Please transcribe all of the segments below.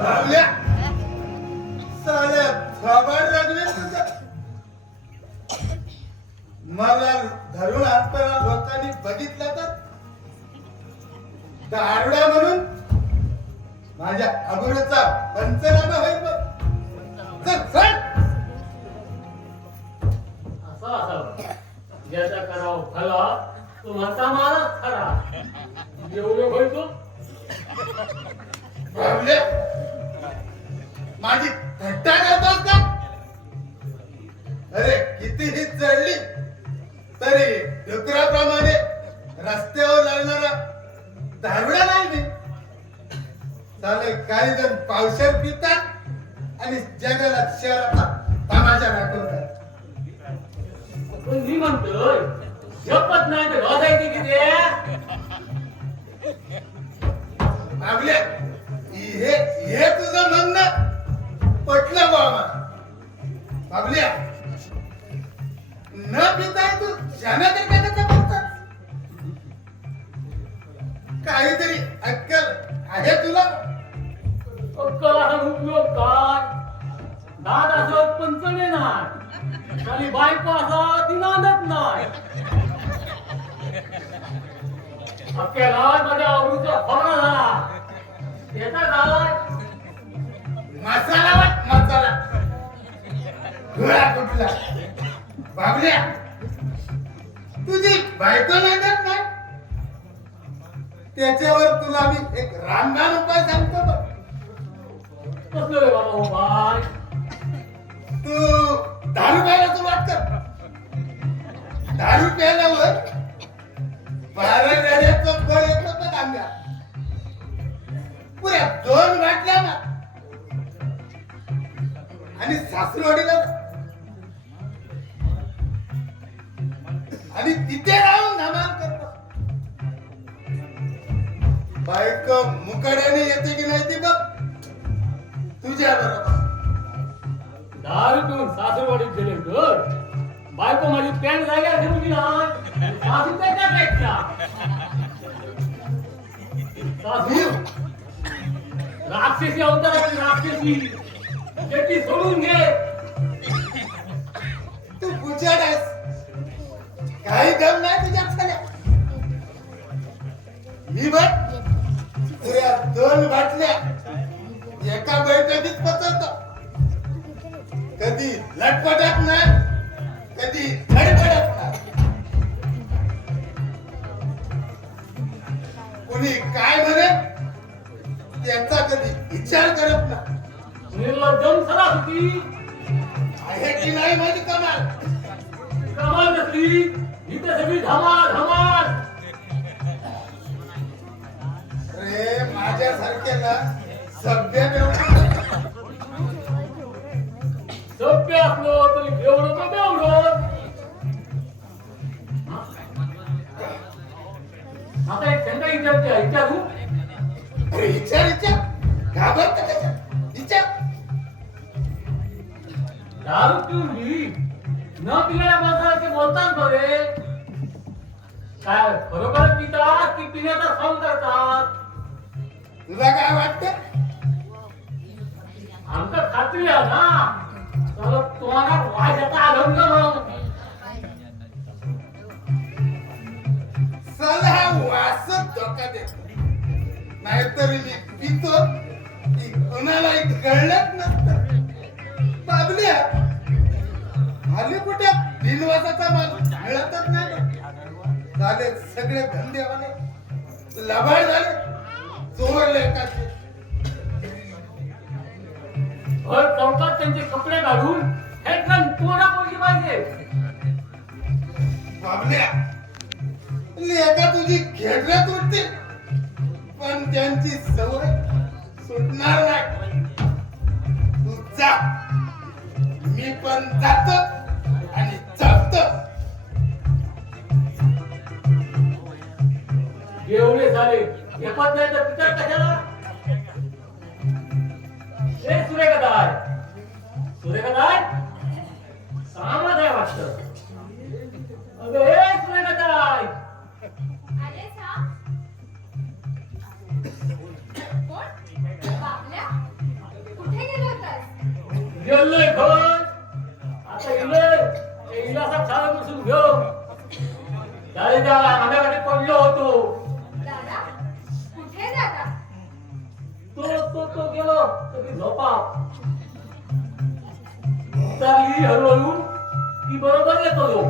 भावल्या साल्या थोबाड लागले तुझ्या. मला धरून आणताना लोकांनी बघितलं तर दारुडा म्हणून माझ्या अबुरूचा पंचनामा होईल बघ. चल चल. असं असावं ज्याचा करावं भला तो म्हणता मारच खरा. एवढं बोलतो भावल्या माझी थट्टा करतोस का? अरे कितीही चढली तरी डुकराप्रमाणे रस्त्यावर लागणारा दारुडा नाही मी. चाले काही जण पावशेर पितात आणि जगाला शहराचा तमाशा दाखवतात. पण मी म्हणतोय शपथ नाही तर वाजायची किती आपले हे तुझं म्हणणं पटलं बा मला. बाबल्या न पिताय तू शानाच्या पेटाचा बोलतात. काहीतरी अक्कल आहे तुला? अक्कल हा उपयोग काय? दाद असं पंचने नाही खाली बायको असा ती नांदत नाही. अख्ख्या गावात माझ्या आवडीचा फॉरा झाला. त्याचा झालाय मसाला वाट मसाला घोडा कुठला. बाबल्या तुझी बायको नांदत नाही त्याच्यावर तुला मी एक रामबाण उपाय सांगतो बघ. कसलं रे बाबा हो बाय? तू दारू प्यायला सुरुवात कर. दारू प्यायल्यावर 12 गाड्याचं फळ येत होतं कांद्या. पुऱ्या 2 बाटल्या ना आणि सासरवाडीला आणि तिथे राहून धमाल करतो. बायको मुकाड्याने येते की नाही ती बघ तुझ्या बरोबर. दारू पिऊन सासूरवाडीत गेले घर बायको माझी पॅन्ट जाग्यावर ठेवली नाही. सासू त्याच्यापेक्षा सासू राक्षसी अवताराची राक्षसी त्याची सोडून घे. तू बुजाड आहेस. काही दम नाही तुझ्यात झाल्या. मी बघ पुऱ्या 2 बाटल्या एका बैठकीत पचवतो. कधी लटपटत नाही कधी धडपडत नाही. कोणी काय म्हणे त्याचा कधी विचार करत नाही. निर्लज्जम सरास होती. आहे की नाही माझी कमाल? कमाल नसली इथे सगळी धमाल धमाल. अरे माझ्यासारख्याला सभ्य सभ्य असलो तरी बेवडं तर बेवडं. आता एक शंका विचारू. अरे विचार घाबरत त्याच्या विचार. दारू पिऊन मी न पिलेल्या माणसाला बोलतात बरे काय बरोबर पितात की पिण्याचा सम करतात? तुला काय वाटतं? आमचं खात्री आहे ना तर तुम्हाला वाजाचा आनंद म्हणून सला वासत धोका देतो. नाहीतर मी पितो की कोणालाही कळलंच नसतं. बाबल्या आले कुठे बिनवासाचा माल मिळतच नाही. झाले सगळे धंदेवाले लबाड झाले. चोरले एकाचे भर चौकात त्यांचे कपडे घालून हेडगन तोडा पोळली पाहिजे. बाबल्या लेका तुझी खेळत उठते पण त्यांची सवय सुटणार नाही. तू जा मी पण जातो आणि जपतो. एवढे झाले झेपत नाही तर पितर कशाला? हे सुरेखदाय सुरेखदाय सामाद आहे वाटतं. अगं हे सुरेखदाय आले सा कोण? बाबल्या गेलास? गेलोय घर आता इले इलासा शाळा बसून घेऊ शाळेच्या आंब्याकडे पडलो होतो दादा कुठे दादा? तो गेलो तरी झोपा चालली हळूहळू ती बरोबर येतो तो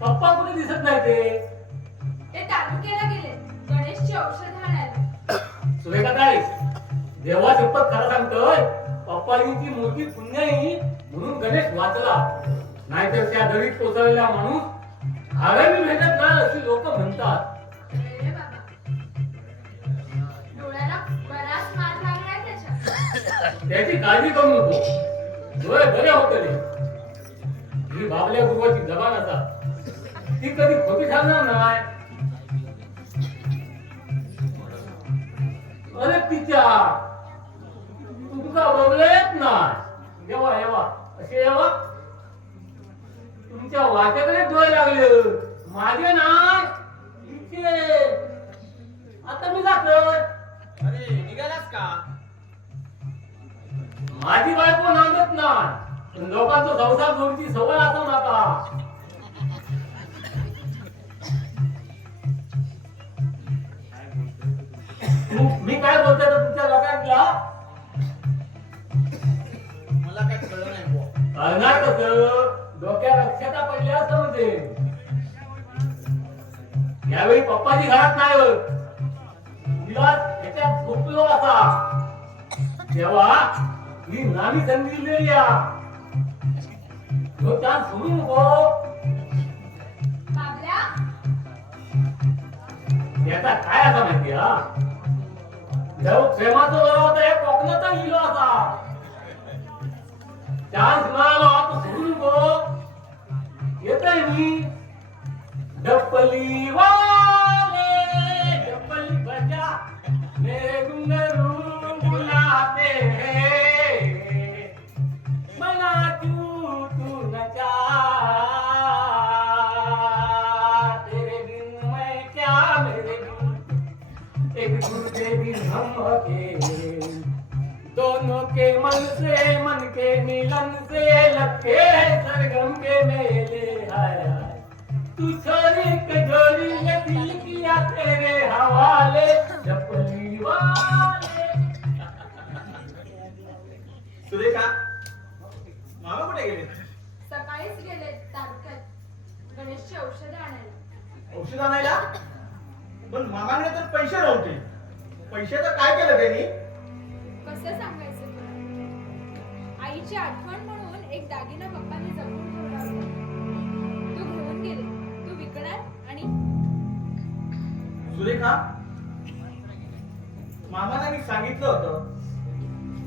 पप्पा कुठे दिसत नाही ते तालुक्याला गेले गणेशची औषध आणायला. सुरेखा काय देवा शपथ खरं सांगतोय पप्पानी ती मोठी पुण्याई म्हणून गणेश वाचला नाहीतर त्या दरीत कोसळलेला माणूस आगामी भेटत नाही अशी लोक म्हणतात. अरे बाबा डोळ्याला बराच मार लागलाय त्याच्या. त्याची काळजी करू नको डोळे बरे होते रे ही बाबल्या गुरुवाची जबान असा ती कधी खोटी सांगणार नाही. अरे तिच्या तुमचा बघलेत नाही येवा येवा असे येवा तुमच्या वाट्याकडे डोळे लागले माझे नाही तिचे आता मी जातो. अरे निघालास का? माझी बायको नांदत नाही पण लोकांचा संसार जोडीची सवय असू नका. मी काय बोलतोय तर तुमच्या लोकांना मला काय कळलं नाही बुवा. कळणार कसं डोक्या लक्षात पडल्या असं म्हणजे यावेळी पप्पाची घरात नाही होत तिला त्याच्यात झोपलो असा तेव्हा ही नामी संधी दिलेली तो चान्स सोडू नको. बाबल्या याचा काय असा माहिती हा जेव्हा प्रेमाचं बरं होतं हे कोकणात लिहिलं असा चान्स मिळाला तो सोडू नको. येतोय मी डप्पली वाले डप्पली बजा मेरे घुंघरू बुलाते हैं मैं नाचूं तू नचा तेरे बिन मैं क्या मेरे बिन एक दूसरे बिन हम अकेले दोनों के मन के मिलन से लगे सरगम के मेले हाय हाय तू छोरी कजोरी ये दिल किया तेरे हवाले डपली वाले. सुरेखा मामा कुठे गेले? सकाळीच गेले तालुक्यात गणेशची औषध आणायला. औषध आणायला? पण मामाकडे तर पैसे नव्हते. पैशाचं काय केलं त्यांनी? कसं सांगायचं तुला? आईची आठवण म्हणून एक दागिना पप्पांनी जपून ठेवला होता. तो घेऊन गेले. तो विकणार आणि सुरेखा मामाला मी सांगितलं होतं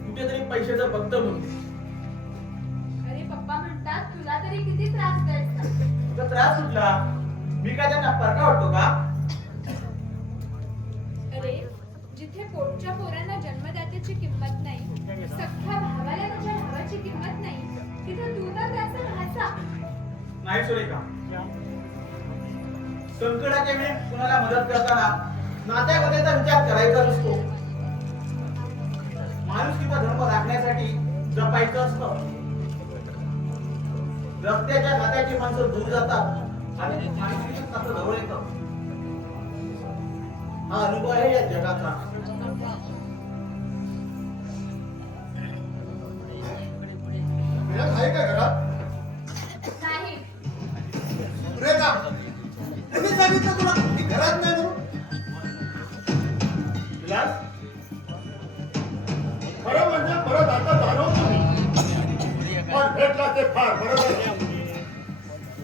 कुठेतरी पैशाचं बघतं म्हणून. अरे पप्पा म्हणतात तुला तरी किती त्रास द्यायचा. तुझा त्रास सुटला मी काय त्यांना परका वाटतो का? अरे जिथे पोटच्या पोरांना जन्मदात्याची किंमत नाही सख्ख्या भावाला त्याच्या भावाची किंमत नाही तिथे तू तर त्याचा भाचा. नाही सुरेखा संकटाच्या वेळी कुणाला मदत करताना नात्यामध्येचा विचार करायचा नसतो. माणुसकीचा धर्म राखण्यासाठी जपायचं असतं. रक्ताच्या नात्याची माणसं दूर जातात आणि माणुसकीचं नातं जवळ येतं. हा अनुभव आहे या जगाचा. मिळत आहे का घरात? नाही सुरेखा तुम्ही सांगितलं तुला की घरात नाही म्हणून. विलास खरं म्हणजे परत आता जाणवतो मी. पण भेटला ते फार बरं झालं.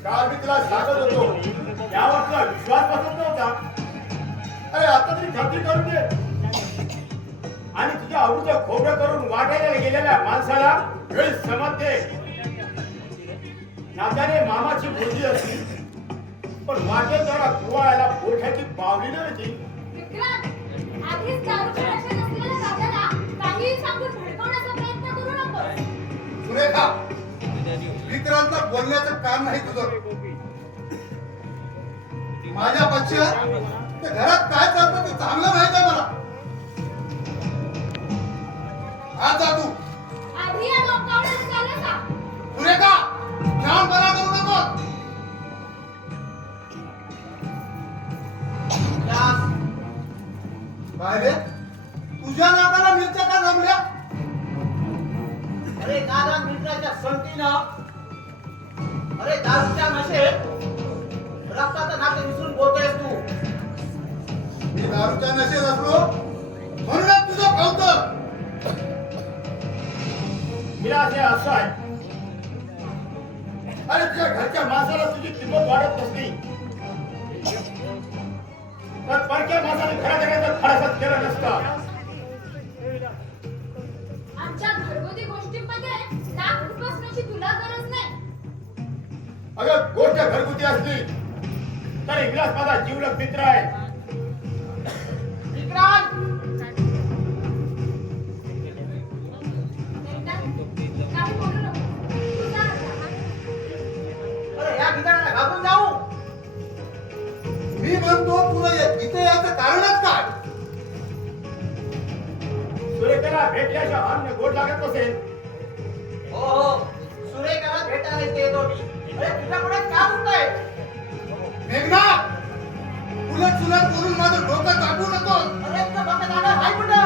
काल मी तुला सांगत होतो यावर तुला विश्वास बसत नव्हता. अरे आता तरी खात्री करून दे. आणि तुझ्या आवडीचं खोबरं करून वाटायला गेलेल्या माणसाला वेळ समजते. नात्याने मामाची मुलगी असली पण वाटेत जरा कुवायला पोठाची बावली नव्हती. विक्रांत आधीच दारूच्या नशेत असलेल्या दादाला काहीही सांगून भडकवण्याचा प्रयत्न करू नको. सुरेखा विक्रांत बोलण्याचं काम नाही तुझं. माझ्या पक्षात इथे घरात काय चालतं ते चांगलं माहित आहे मला. आज जा तू. आधी या डोकावण्यात झालं का? सुरेखा, शहाणपणा करू नको. काय रे, तुझ्या नाकाला मिरच्या का जमल्या? अरे दादा मित्राच्या संगतीनं, अरे दारूच्या नशेत रक्ताचं नातं विसरून बोलतोयस तू. मी दारूच्या नशेत असलो म्हणूनच तुझं कौतुक. विलास हे असं आहे. अरे तुझ्या घरच्या माणसाला तुझी किंमत वाढत नसली तर परक्या माणसाने खऱ्या जगाचं खडसच केलं नसतं. आमच्या घरगुती गोष्टींमध्ये नाक खुपसण्याची तुला गरज नाही. अगं गोष्ट घरगुती असली तरी विलास माझा जीवलग मित्र आहे. विक्रांत, एकदा काही बोलू नको. तू जा आता. अरे या ठिकाणाला घाबरून जाऊ. मी म्हणतो तुला इथे याचं कारणच काय? सुरेखेला भेटल्याशिवाय अन्य गोड लागत नसेल. हो हो, सुरेखाला भेटायला इथे येतो मी. अरे तुझ्या पुढे का बोलतोय? मेघना, उलट सुलट बोलून माझं डोकं दाबू नको. अरे तुझं डोकं जाणार नाही कुठं?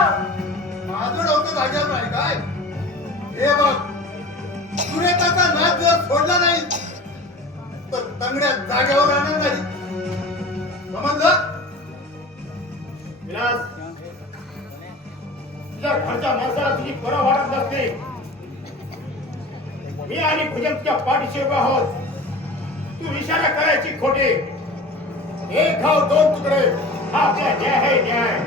माझं डोकं जाग्यावर नाही काय? हे बघ, सुरेखाचा नाच जर सोडला नाही तर तंगड्या जाग्यावर राहणार नाही. समजलं? विलास तुझ्या घरच्या माणसाला तुझी परवा वाटत नसते. मी आणि भुजंग तुझ्या पाठीशी उभा आहोत. तू इशारा करायची खोटे. एक घाव दोन तुकडे हा आपला न्याय आहे न्याय.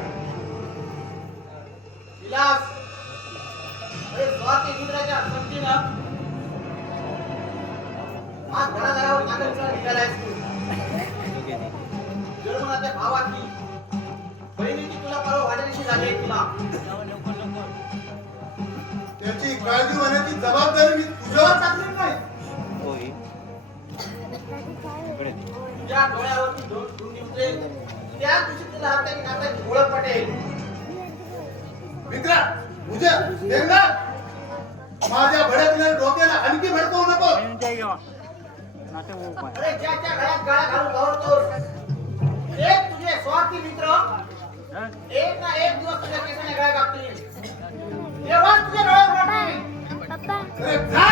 विलास, अरे स्वार्थी मित्राच्या संगतीनं आज घराघरावर नातं विसरून निघालायस तू. जर्मनाच्या भावाची बहिणीची तुला परवा वाढण्याची झाली आहे तुला. त्याची काळजी होण्याची जबाबदारी मी तुझ्यावर टाकली नाही. तुझ्या डोळ्यावरती दोन धुंदी उतरेल त्या दिवशी तुला हाताने नात्याची ओळख पटेल. मित्रा, तुझ्या मेघना, माझ्या भडकलेल्या डोक्याला आणखी भडकवू नको. अरे ज्याच्या गळ्यात गाळा घालून आवडतोस एक तुझे स्वार्थी मित्र एक ना एक दिवस तुझ्या केसाने गळा कापतील. तेव्हा तुझ्या डोळ्यावर पडतील. अरे जा.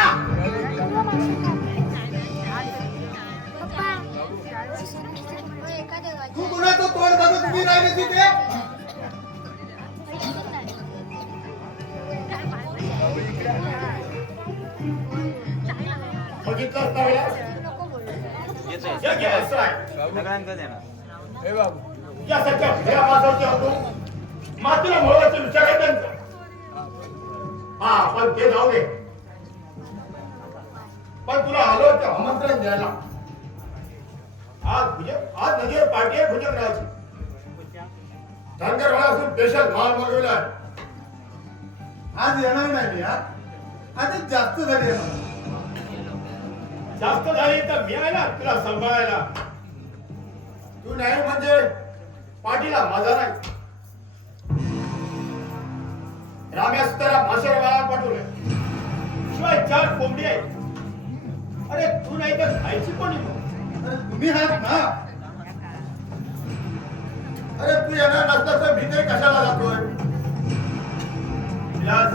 तू कुणाचं तोंड बघत उभी राहिली तिथे? बघितलंस ना विलास? जग हे असं आहे. तुझ्यासारख्या भल्या माणसाचे होतो मातीला मोळाचे विचार आहे त्यांचा. हा पण ते जाऊ दे. पण तुला आलो ते आमंत्रण द्यायला. आज नदीवर पार्टी आहे भुजंगरावची. धनगर असून स्पेशल माल मागवलाय. आज येणार नाही मी. आज जास्त झाली आहे. जास्त झाली तर मी आहे ना तुला सांभाळायला. तू नाही म्हणजे पाठीला माझा नाही. राम्या सुतारा माशेरवाला पाठवले. शिवाय 4 कोंबडी आहे. अरे तू नाही तर खायची कोणी? अरे तुम्ही आहात ना. अरे तू येणार नसता तर मी तरी कशाला जातोय? विलास,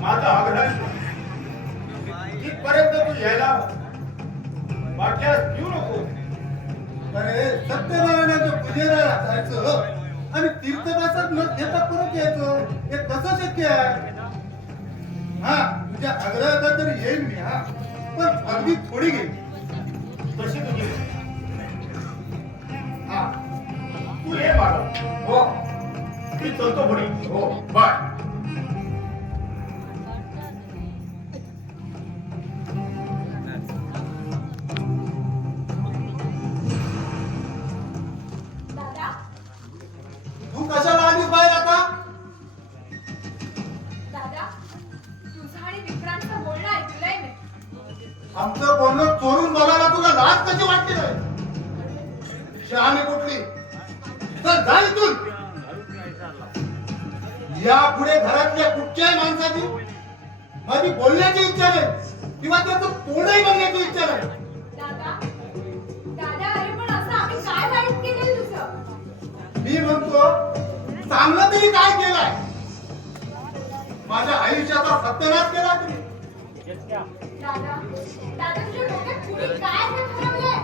माझा आग्रह इथपर्यंत तू यायला वाटल्यास येऊ नको. अरे सत्यनारायणाच्या पूजेला जायचं आणि तीर्थदासात न घेता परत यायचं, हे कसं शक्य आहे? हा, तुझ्या आग्रहाचा तरी येईल मी. हा, पण अगदी थोडी घेईल. तशी तुझी हा, तू ये मागं. हो. मी चलतो पुढे. हो, बाय. दादा, तू कशाला आलीस बाहेर आता? दादा, तुझं आणि विक्रांतचं बोलणं ऐकलंय मी. आमचं बोलणं चोरून बघायला तुला लाज कशी वाटते रे? शहाणे कुठली तर जा इथून. यापुढे घरातल्या कुठच्याही माणसाची माझी बोलण्याची इच्छा नाही किंवा त्याचं तोंडही बघण्याची इच्छा नाही. दादा दादा अरे पण असं आम्ही काय वाईट केलंय तुझं? मी म्हणतो चांगलं तरी काय केलंय? माझ्या आयुष्याचा सत्यानाश केला तुम्ही. दादा दादा तुझ्या डोक्यात कुणी काय हे ठरवलंय?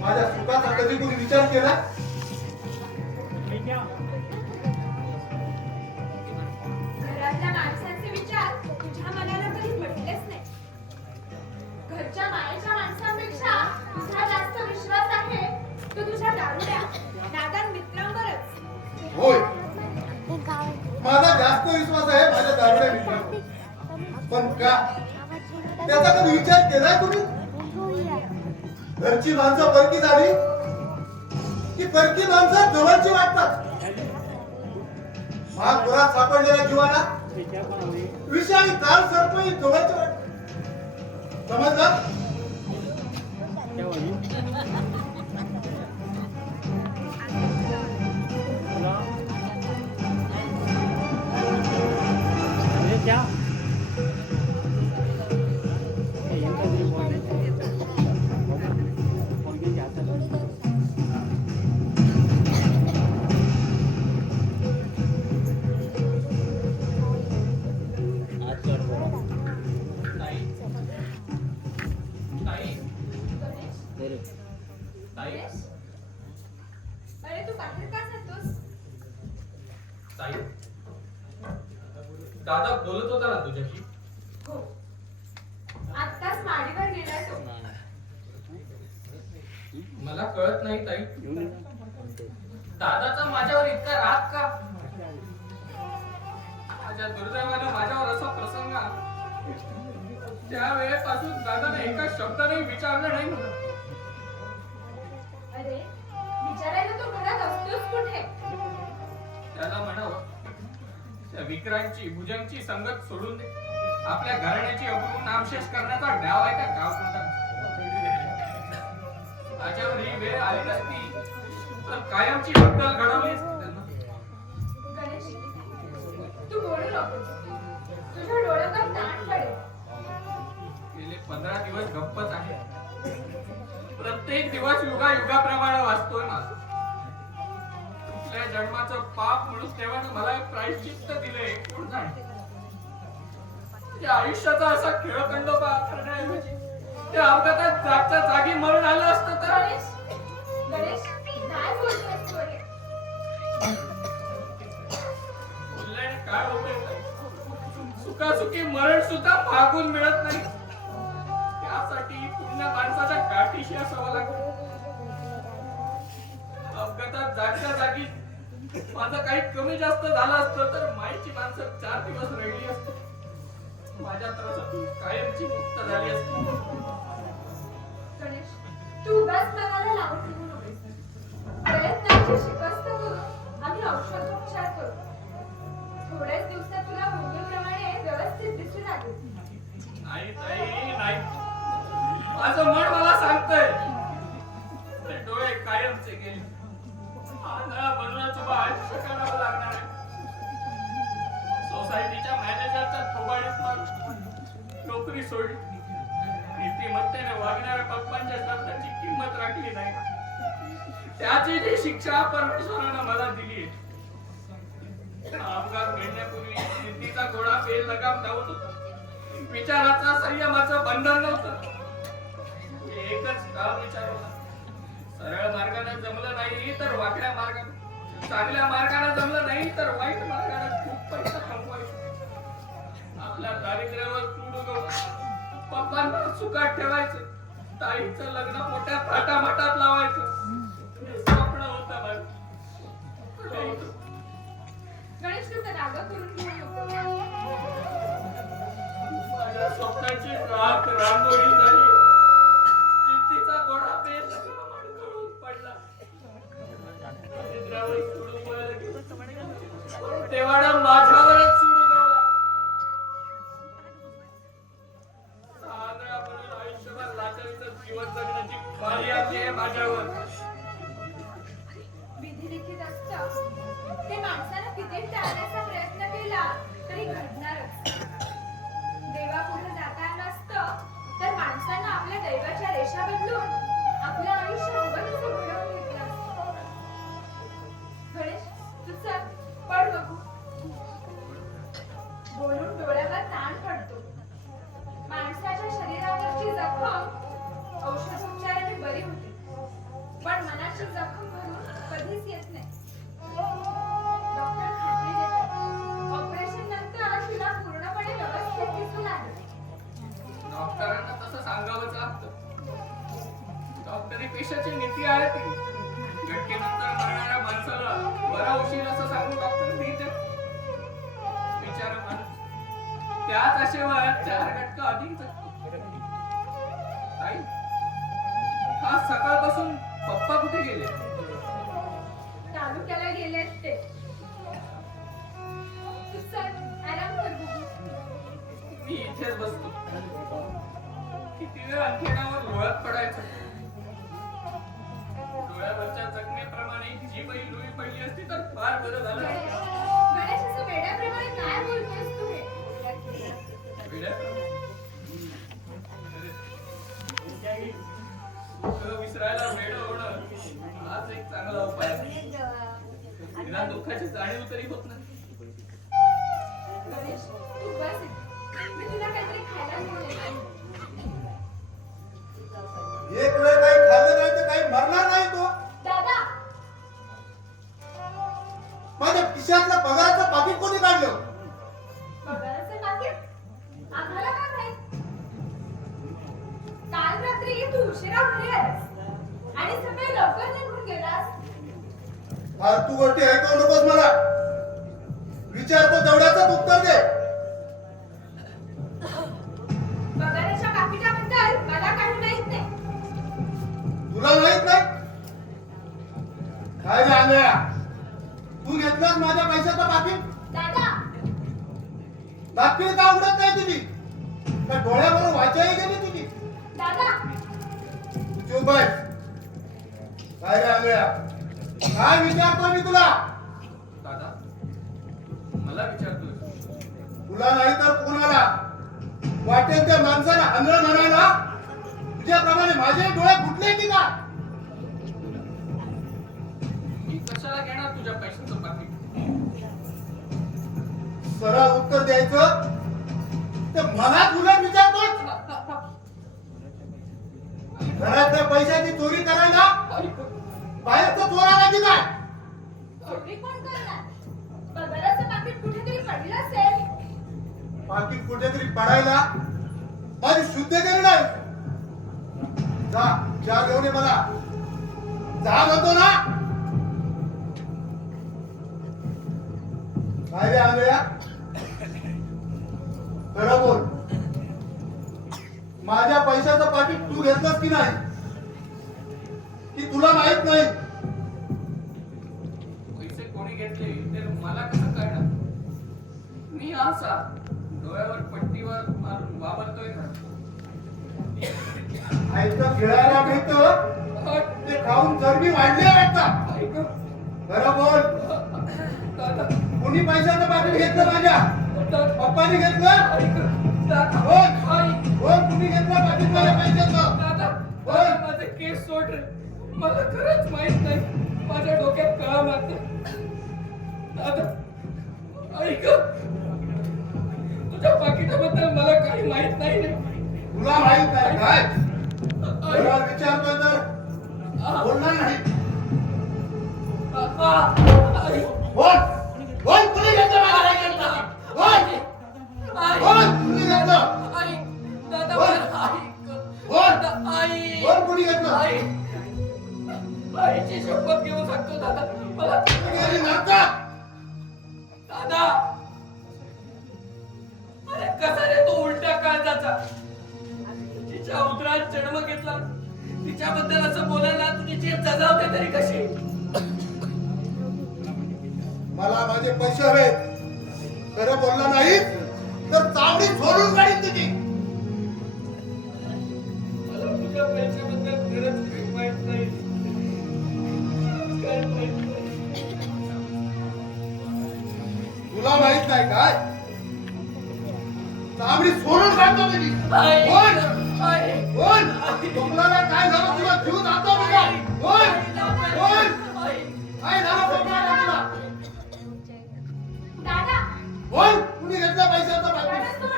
माझ्या सुखाचा कधी कोणी विचार केला? घरातल्या माणसांचे विचार तुझ्या मनाला कधी पटलेच नाही. घरच्या मायेच्या माणसांपेक्षा तुझा जास्त विश्वास आहे तो तुझ्या दारुड्या नादान मित्रांवरच. होय, माझा जास्त विश्वास आहे माझ्या दारुड्या मित्रांवर. पण का त्याचा कधी विचार केलाय तुम्ही? घरची माणसं परकी झाली की परकी माणसं जवळची वाटतात. महापुरात सापडलेल्या जीवाला विषारी काल सर्पही जवळचे वाटतात. समजलं? अरे तू बाहेर का जातोस? ताई दादा बोलत होता ना तुझ्याशी? हो, आत्ताच माडीवर गेलाय तो. मला कळत नाही ताई, दादाचा माझ्यावर इतका राग का? माझ्या दुर्दैवानं माझ्यावर असा प्रसंग आला. त्या वेळेपासून दादाने एका शब्दाने विचारलं नाही मला. अरे विचारायला तो घरात असतोच कुठे? त्याला म्हणावं त्या विक्रांतची भुजंगची संगत सोडून दे. आपल्या घराण्याची अवरून नामशेष करण्याचा डाव आहे का गाव कोणता? माझ्यावर ही वेळ आली नसती तर कायमची अक्कल घडवली असती त्यांना. गणेश तू बोलू नको. तुझ्या डोळ्यावर ताण पडेल. गेले 15 दिवस गप्पच आहे. प्रत्येक दिवस युगाप्रमाणे वाचतोय माझा. कुठल्या जन्माचं पाप म्हणून देवानं मला एक प्रायश्चित्त दिलंय कोण जाणे. त्या आयुष्याचा असा खेळखंडोबा करण्याऐवजी त्या अपघातात जागच्या जागी मरण आलं असतं तर. गणेश काय बोलतोस तू रे? बोलल्याने काय होतंय? सुखासुखी मरण सुद्धा मागून मिळत नाही. त्यासाठी पुण्या माणसाच्या गाठीशी असावं लागतं. अपघातात जागच्या जागी माझं काही कमी जास्त झालं असतं तर माईची माणसं 4 दिवस रडली असती. माझ्या त्रासातून कायमची मुक्त झाली असती. गणेश तू उगाच मनाला लावून घेऊ नकोस. प्रयत्नाची शिकस्त करून आम्ही औषधोपचार करू. थोड्याच दिवसात तुला पूर्वीप्रमाणे व्यवस्थित दिसू लागेल. नाही ताई नाही, माझं मन मला सांगतंय ते डोळे कायमचे गेले. आंधळा बनूनच उभा आयुष्य करावं लागणार आहे. सोसायटीच्या मॅनेजरच्या थोबाडीत मारून नोकरी सोडली. नीतिमत्तेने वागणाऱ्या पप्पांच्या शब्दाची किंमत राखली नाही. त्याची जी शिक्षा परमेश्वरानं मला दिली. अपघात घडण्यापूर्वी नीतीचा घोडा बेलगाम धावत होता. विचाराचा संयमाचं बंधन नव्हतं. एकच काम विचार होता. सरळ मार्गाने जमलं नाही तर वाकड्या मार्गाने, चांगल्या मार्गाने जमलं नाही तर वाईट मार्गाने खूप पैसा कमवायचा. आपल्या दारिद्र्यावर तूड उगवून पप्पांना सुखात ठेवायचं. ताईचं लग्न मोठ्या थाटामाटात लावायचं. हे स्वप्न होतं माझं. गणेश तू तर राग करून घेऊ नको. माझ्या स्वप्नाची राख रांगोळी झाली. चित्तीचा घोडा बेलगाम करून पडला. दारिद्र्यावर सूड उगवलं. तेवढा माझ्यावरच सूड उगवला. आंधळा बनून आयुष्यभर लाचारीचं जीवन जगण्याची पाळी आली आहे माझ्यावर. विधी लिखित असतं ते माणसानं किती टाळण्याचा प्रयत्न केला तरी घडणारच. देवापुढे जाता नसतं तर माणसानं आपल्या दैवाच्या रेषा बदलून आपलं आयुष्य हवं तसं घडवून घेतलं असतं. गणेश तू चल पड बघू. बोलून डोळ्यावर ताण पडतो. माणसाच्या शरीरावरची जखम औषधोपचाराने बरी होते पण मनाची जखम भरून कधीच येत नाही. डॉक्टर खात्री देतात ऑपरेशन नंतर तुला पूर्णपणे व्यवस्थित दिसून आले. डॉक्टरांना तसं सांगावंच लागतं. डॉक्टरी पेशाची नीती आहे ती. घटकेनंतर मरणाऱ्या माणसाला बरा होशील असं सांगून डॉक्टर देतात. बिचारा माणूस त्याच आशेवर 4 घटका अधिक जगतो. ताई, आज सकाळपासून पप्पा कुठे गेले? तालुक्याला गेलेत ते. तू चल आराम कर बघू. मी इथेच बसतो. किती वेळ अंथरुणावर लोळत पडायचं. डोळ्यावरच्या जखमेप्रमाणे जी बाई लुई पडली असती तर फार बरं झालं. गणेश असं वेड्याप्रमाणे काय बोलतोयस तू हे? विसरायला वेळ होणं हाच एक चांगला उपाय आहे. तिला दुःखाची जाणीव तरी होत नाही. गणेश तू बस इथे. मी तुला काहीतरी खायला घेऊन येते. एक वेळ काही खाल्लं नाही तर काही मरणार नाही तो. दादा माझ्या खिशातलं पगाराचं पाकिट कोणी काढलं? पगाराचं पाकीट? आम्हाला काय माहित? काल रात्री तू उशिरा घरी आलास आणि सकाळी लवकर निघून गेलास. फालतू गोष्टी ऐकवू नकोस मला. विचारतो तेवढ्याच उत्तर दे. पगाराच्या पाकिटाबद्दल मला काही माहित नाही. तुला माहित नाही? काय रे आंधळ्या, तू घेतलास माझ्या पैशाचं पाकिट? दादा दाखवी का उघडत नाही तुझी? का डोळ्यावर वाचाही गेली तुझी? दादा तू चूप आहेस. काय रे आंधळ्या, काय विचारतो मी तुला? दादा, मला विचारतोय? तुला नाही तर कोणाला वाटेल त्या माणसाला आंधळ म्हणायला तुझ्याप्रमाणे माझे डोळे फुटले की का? मी कशाला घेणार तुझ्या पैशाचं पाकिट? सरळ उत्तर द्यायचं तर मनात उलट विचारतोच. घरातल्या पैशाची चोरी करायला बाहेरचं चोराला की काय? चोरी कोण करणार? पगाराचं पाकीट कुठेतरी पडलं असेल. पाकिट कुठेतरी पडायला माझी शुद्ध तरी नाही. जा चहा घेऊन ये मला. जा म्हणतो ना. काय रे आंधळ्या, खरं बोल. माझ्या पैशाचं पाकिट तू घेतलंस की नाही? की तुला माहित नाही? पैसे कोणी घेतले ते मला कसं कळणार? मी असा डोळ्यावर पट्टीवर मारून वावरतोय का? आईचं खेळायला मिळतं ते खाऊन चरबी वाढली आहे वाटतं. ऐक खरं बोल. दादा, कोणी पैशाचं पाकिट घेतलं माझ्या? पप्पानी घेतलं? ऐक दादा, कोण? ऐक कोण तुम्ही घेतलं पाकिट माझ्या पैशाचं? दादा, माझे केस सोड रे. मला खरंच माहित नाही. माझ्या डोक्यात कळा मारते. दादा, ऐक, तुझ्या पाकिटाबद्दल मला काही माहित नाही रे. तुला माहित नाही काय? मला विचारतोय तर बोलणार नाही. बोल बोल. कुणी घेतलं माझ्या पैशाचं? बोल बोल. कुणी घेतलं? बोल कुणी घेतलं? आईची शपथ घेऊ शकतो दादा. मला कुणी मारता? दादा, अरे कसा रे तो उलट्या काळजाचा? तिच्या उदरात जन्म घेतला, तिच्याबद्दल असं बोलायला तुझी जीभ जजावते तरी कशी? मला माझे पैसे हवेत. खरं बोलला नाही तर चावडी सोडून काढीन तुझी. मला तुझ्या पैशाबद्दल खरंच काही माहित नाही. काय माहित नाही. तुला माहित नाही काय चामडी सोडून काढतो तुझी आई, बोल आई, बोल कोकणाला काय झालं तुला जीव जातो तुझा बोल बोल आई. काय झालं कोकणाला तुला दादा बोल कुणी घेतला पैशाचा दादा पाकिट सोड.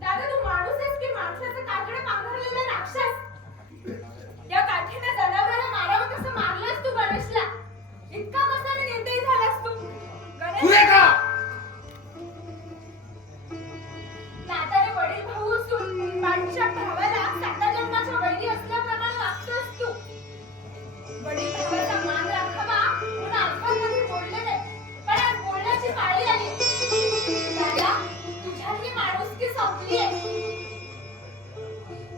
दादा तू माणूस आहेस की माणसाचं कातडं पांघरलेलं राक्षस? या काठीने जनावराला मारावं कसं मारलंस तू गणेशला? इतका कसा निर्दयी झालास तू गणेश? सुरेखा दादाने वडील भाऊ असून पाठच्या भावाला साता जन्माच्या वैरी असल्याप्रमाणे वागतोस तू. वडील भावाचा मान राखावा म्हणून आजवर कधी बोलले नाही, पण आज बोलण्याची पाळी आली. दादा तुझ्यातली माणुसकी संपलीये.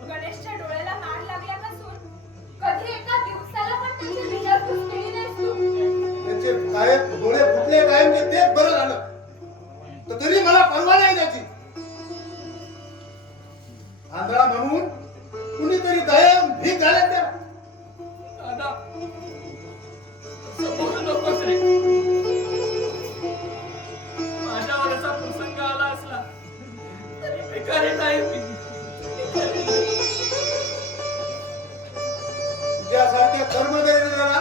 गणेशच्या डोळ्याला मार लागल्यापासून कधी एका दिवसाला पण त्याची विचारपूस केली नाहीस तू. त्याचे काय डोळे फुटले काय म्हणजे तेच बरं झालं तर तरी मला परवा नाही त्याची आंधळा म्हणून कुणीतरी दया भीक घालत त्याला दादा, असं बोलू नकोस रे. माझ्यावर असा प्रसंग आला असला तरी भिकारी नाही मी. भिकारी नाही. तुझ्यासारख्या कर्मदेवाला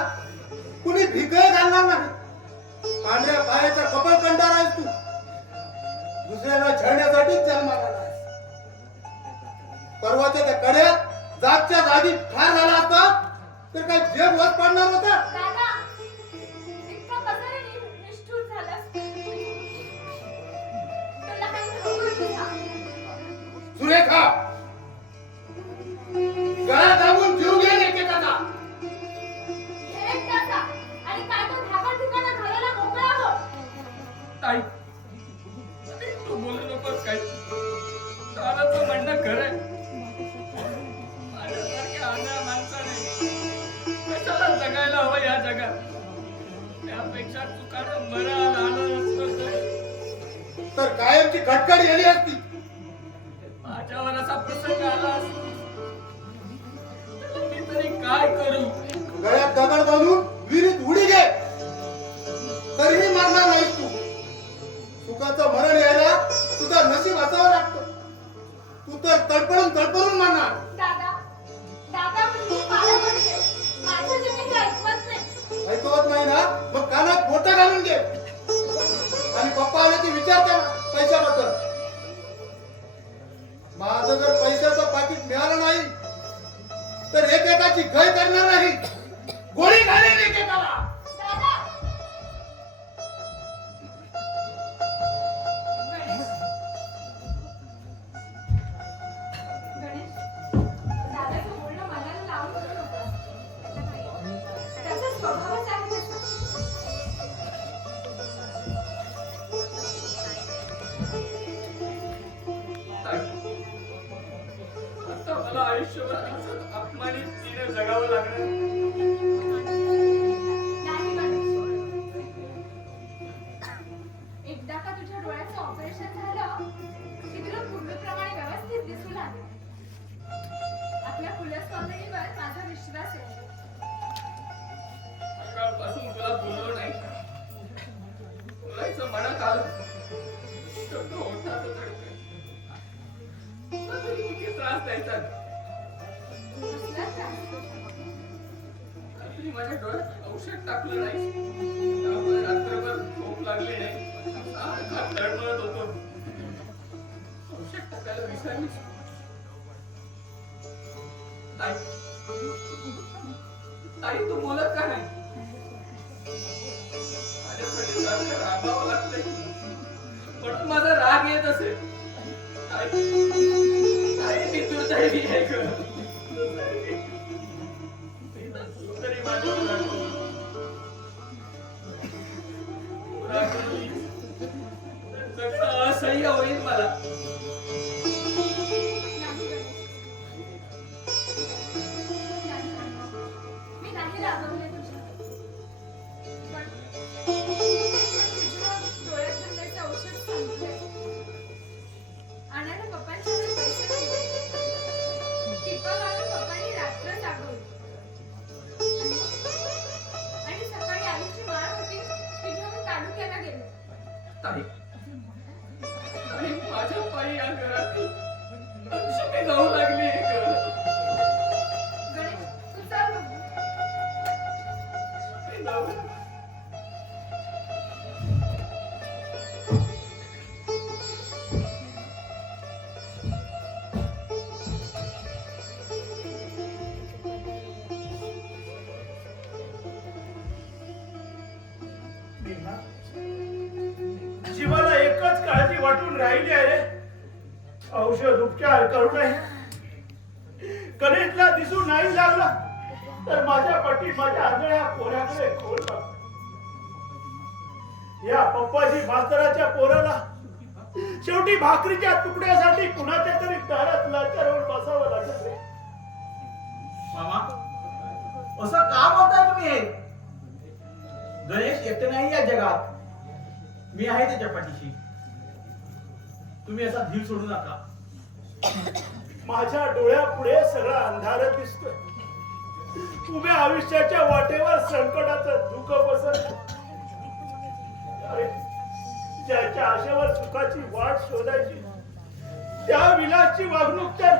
कुणी भिकही घालणार नाही. पांढऱ्या पायाचा कपल कंटाळा आहेस तू दुसऱ्याला छळण्यासाठीच जन्माला आलायस. परवाच्या त्या कड्यात जागच्या जागी ठार झाला असता तर काय जेब वस पडणार होता. दादा इतका कसा रे निष्ठुर झालास? तो लहान भाऊ आहे तुझा. सुरेखा गळा दाबून जीव घेईन एकेकाचा. एक तासा आणि काय तो धागा ठिकाणा घालायला मोकळा हो. ताई, तू बोलू नकोस काय. दादाचं म्हणणं खरं आहे. माझ्यासारख्या आंधळ्या माणसाने कशाला जगायला हवं या जगात? त्यापेक्षा तुकाराम मरायला आलं असतं तर कायमची खटखट गेली असती. माझ्यावर असा प्रसंग आला असता तर मी तरी काय करू? गळ्यात दगड बांधून विहिरीत उडी घे तरीही मरणार नाहीस तू. सुखाचं मरण यायला तुझं नशीब असावं लागतं. तू तर तडपडून मरणार. दादा दादा म्हणजे पाया पडते. माझं जे काही ऐकवत नाही. ऐकवत नाही ना मग कानात बोटं घालून घे आणि पप्पा आले की विचारते ना पैशाबद्दल. माझं जर पैशाचं पाकिट मिळालं नाही तर एकेकाची गय करणार नाही. गोळी घालेल एकेकाला. दादा गणेश दादाचं बोलणं मनाला लावून घेऊ नकोस. त्याचा स्वभावच आहे तसा. आता मला आयुष्यभर असंच अपमानित तिने जगावं लागणार. नाही गणेश. एकदा का तुझ्या डोळ्याचं ऑपरेशन झालं की तुला पूर्वीप्रमाणे व्यवस्थित दिसू लागेल. आपल्या कुलस्वामिनीवर माझा विश्वास आहे. सकाळपासून तुला बोललो नाही. बोलायचं मनात आलं शब्द ओठात चढतोय. तुला तरी किती त्रास द्यायचा? कसला त्रास? रात्री माझ्या डोळ्यात औषध टाकलं नाही. त्यामुळे रात्रभर झोप लागली नाही. सारखा तळमळत होतो. औषध टाकायला विसरलीस. ताई, ताई तू बोलत का नाही? माझ्यासाठी सारखं रागावं लागतंय म्हणून माझा राग येत असेल. ताई, ताई मी दुर्दैवी आहे गं. दुर्दैवी. तरी माझ्यावर रागवू. रागवली तर जगणं असह्य होईल मला. नाही गणेश. नाही. मी नाही रागवले तुझ्यावर. पण तुझ्या डोळ्यात घालायचं औषध संपलंय. आणायला पप्पांच्याकडे पैसे नाही. टिपा राहिली आहे रे. औषध उपचार करू नये. गणेशला दिसून नाही लागला तर माझ्या पाठी माझ्या आंधळ्या पोराकडे खोल बघ. या पप्पाजी मास्तराच्या पोराला शेवटी भाकरीच्या तुकड्यासाठी कुणाच्या तरी दारात लाचारवर बसावं लागत रे. मामा असं का बोलताय तुम्ही हे? गणेश एकटे नाही या जगात, मी आहे त्याच्या पाठीशी. तुम्ही असा धीर सोडू नका. माझ्या डोळ्यापुढे सगळा अंधार दिसतोय. उभ्या आयुष्याच्या वाटेवर संकटाचं धुक बसत. अरे, ज्याच्या आशेवर सुखाची वाट शोधायची त्या विलासची वागणूक तर.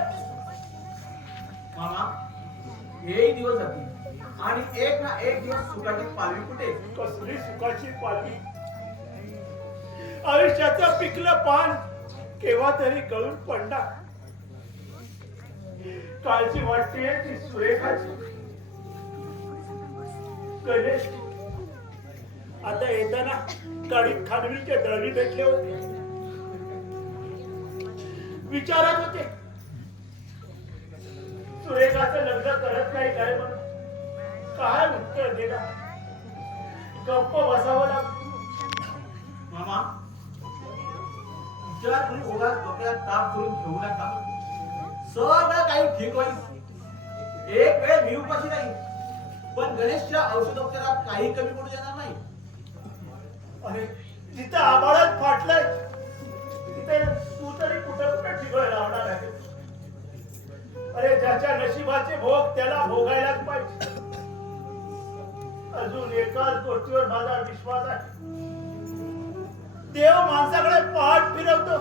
मामा हेही दिवस जातील आणि एक ना एक दिवस सुखाची पालवी कुठे. कसली सुखाची पालवी. आयुष्याचं पिकलं पान केव्हा तरी गळून पडणार. काळजी वाटते ती सुरेखाची. गणेश आता येताना गाडीत खानवीचे दळवी भेटले होते. विचारत होते सुरेखाचं लग्न करत नाही काय म्हणून. काय उत्तर देणार. गप्प बसावं लागतं. मामा विचार तुम्ही ओघात डोक्यात ताप करून घेऊ नका. सगळं काही ठीक होईल. एक वेळ मी उपाशी नाही, पण गणेशच्या औषधोपचारात काही कमी पडू देणार नाही. अरे जिथं आभाळात फाटलंय तिथे तू तरी कुठं कुठं ठिगळ लावणार आहे. अरे ज्याच्या नशिबाचे भोग त्याला भोगायलाच पाहिजे. अजून एकाच गोष्टीवर माझा विश्वास आहे. देव माणसाकडे पाठ फिरवतो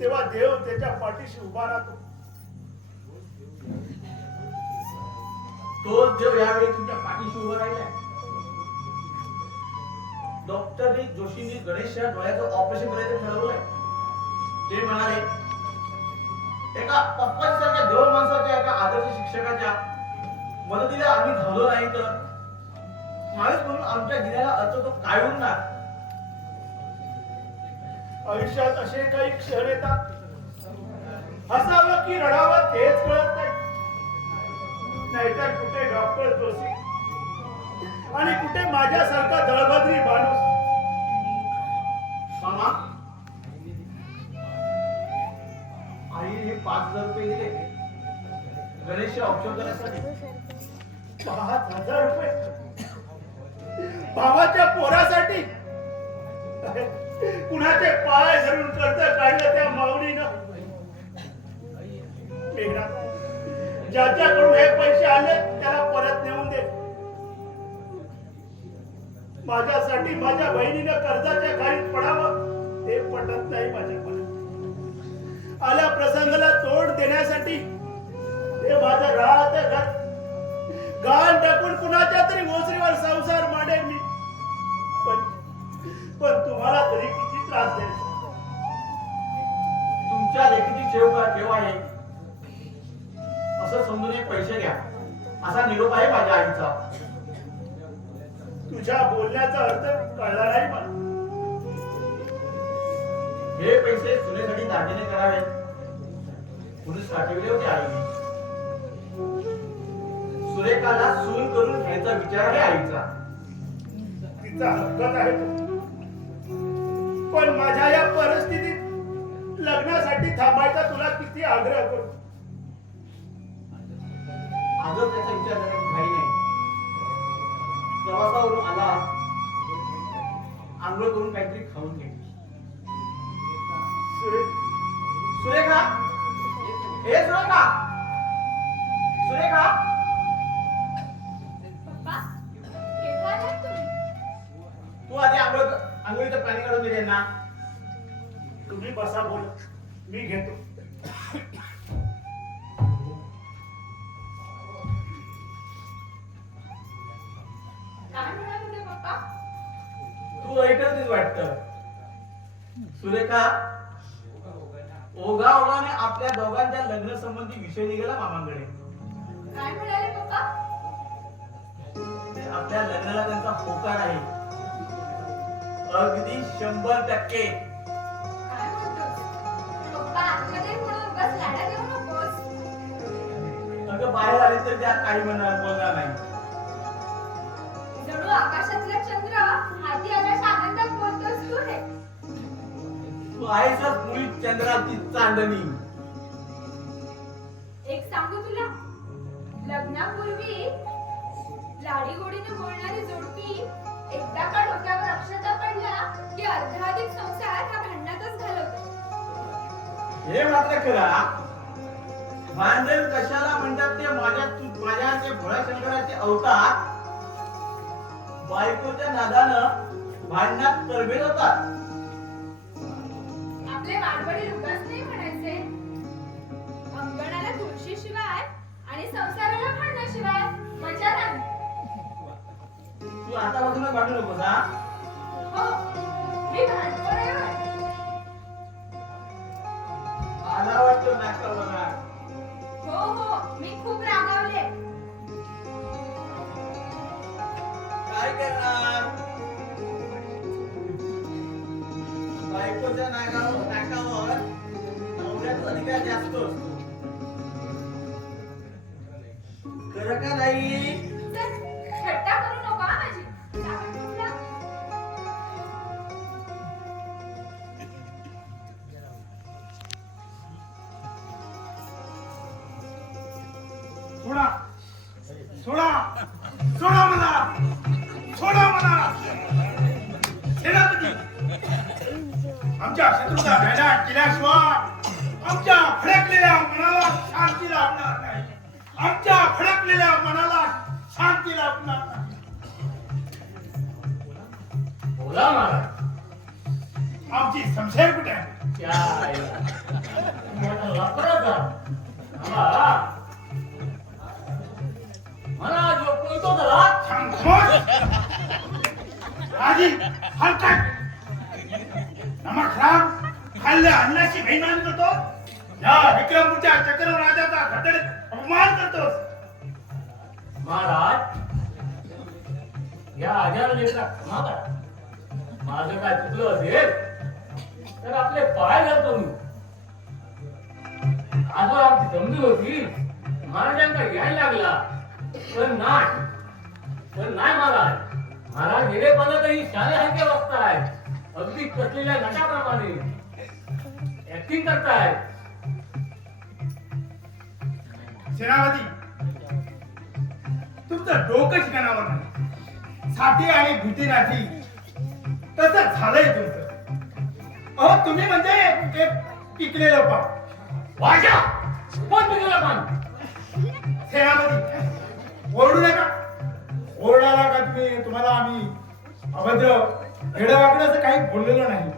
तेव्हा देव त्याच्या पाठीशी उभा राहतो. तोच देव यावेळी तुमच्या पाठीशी उभा राहिलाय. डॉक्टर जोशींनी गणेशच्या डोळ्याचं ऑपरेशन करायचं ठरवलंय. ते म्हणाले एका पप्पासारख्या देव माणसाच्या एका आदर्श शिक्षकाच्या मदतीला आम्ही धावलो नाही तर माणूस म्हणून आमच्या जिल्ह्याला अर्थ तो काय होणार. आयुष्यात असे काही क्षण येतात हसावं की रडावं तेच कळत नाही. नाहीतर कुठे डॉक्टर जोशी आणि कुठे माझ्यासारखा दळभद्री माणूस. मामा आईने 5,000 रुपये दिले गणेशच्या औषध करण्यासाठी. 5,000 रुपये भावाच्या पोरासाठी. कुणाचे पाय धरून कर्ज काढलं त्या माऊलीनं. मेघनाथ, ज्याच्याकडून हे पैसे आले त्याला परत नेऊन दे. माझ्यासाठी माझ्या बहिणीनं कर्जाच्या खाईत पडावं हे पटत नाही माझ्या मनात. आल्या प्रसंगाला तोंड देण्यासाठी हे माझं राहत घर गाण टाकून कुणाच्या तरी ओसरीवर संसार मांडेल मी. पण तुम्हाला तरी किती त्रास द्यायचा. तुमच्या लेखीची ठेव आहे असं समजून एक पैसे घ्या असा निरोप आहे माझ्या आईचा. तुझ्या बोलण्याचा अर्थ कळला नाही मला. हे पैसे सुनेसाठी दागिने करावे म्हणून साठवले होते आईने. सुरेखाला सून करून घ्यायचा विचार आहे आईचा. तिचा हक्कच आहे तो. पण माझ्या या परिस्थितीत लग्नासाठी थांबायचा तुला किती आग्रह करू. आजच त्याचा विचार करण्याची घाई नाही. प्रवासावरून आला आंघोळ करून काहीतरी खाऊन घे. सुरेखा हे सुरेखा सुरेखा पप्पा केव्हा आलात तुम्ही? तू आधी आंघोळीचं पाणी काढून दिले ना. तुम्ही बसा बोल मी घेतो. काय म्हणत होते पप्पा? तू ऐकतच वाटतं. सुरेखा ओघाओघाने आपल्या दोघांच्या लग्न संबंधी विषय निघाला मामांकडे. काय म्हणाले पप्पा? आपल्या लग्नाला त्यांचा होकार आहे अगदी 100%. पप्पा आतमध्ये म्हणून उगाच लाडा देऊ नकोस. अगं बाहेर आले तर त्या काही म्हणणार बोलणार नाही. जणू आकाशातला चंद्र हाती आल्याच्या आनंदात बोलतोस तू हे. तू आहेसच मुळी चंद्राची चांदणी. एक सांगू तुला, लग्नापूर्वी लाडी गोडीने बोलणारी जोडपी एकदा का डोक्यावर अक्षता पडला की अर्धाधिक संसार हा भांडणातच घालवतो. हे मात्र खरा, भांडण कशाला म्हणतात ते माझ्या ते भोळ्याशंकराचे अवतार बायकोच्या नादानं भांडणात तरबेज होतात. आपले मारवाडी उगाच नाही म्हणायचे. अंगणाला तुळशीशिवाय आणि संसाराला भांडणाशिवाय मजा नाही. तू आतापासूनच भांडू नकोस हा. हो, मी भांडतो रे बाई. आला वाटतो नाटका बघा. हो हो, मी खूप रागावले. काय करणार, बायकोच्या नाकावर नवऱ्याचा अधिकार जास्त असतो. खरं का नाही? चल, थट्टा करू नको हा माझी. सावध तुला. सोडा सोडा सोडा मला, सोडा मला. सेनापती, आमच्या शत्रूचा नायनाट केल्याशिवाय आमच्या फडकलेल्या मनाला शांती लाभणार नाही. आमच्या फडकलेल्या मनाला शांती लाभणार नाही. बोला महाराज. आमची समशेर कुठे आहे? क्या आईला. मोठा लफडाचा. आम्हा. मला जो कोणतो झाला खामोश. आधी हलकट नमक राम खाल्ल्या अन्नाची बेईमानी करतो. या विक्रमपूरच्या चक्र राजाचा घटनेत अपमान करतोस. महाराज, या आजार लेखा क्षमा करा. माझं काय चुकलं असेल तर आपले पाय धरतो मी. आजवर आमची समजूत होती महाराजांना यायला लागला पण नाही महाराज. महाराज गेलेपणातही शाळेसारखे वागताय. अगदी कसलेल्या नटाप्रमाणे ऍक्टिंग करताय. सेनापती, तुमचं डोकं ठिकाणावर नाही. साठी आणि भीतीनाठी तसं झालंय तुमचं. अहो तुम्ही म्हणजे एक पिकलेलं पान. वाजा कोण तुझ्या पान. सेनापती, ओरडू नका. ओरडाला का तुम्ही? तुम्हाला आम्ही अभद्र वेडवाकडे असं काही बोललेलं नाही.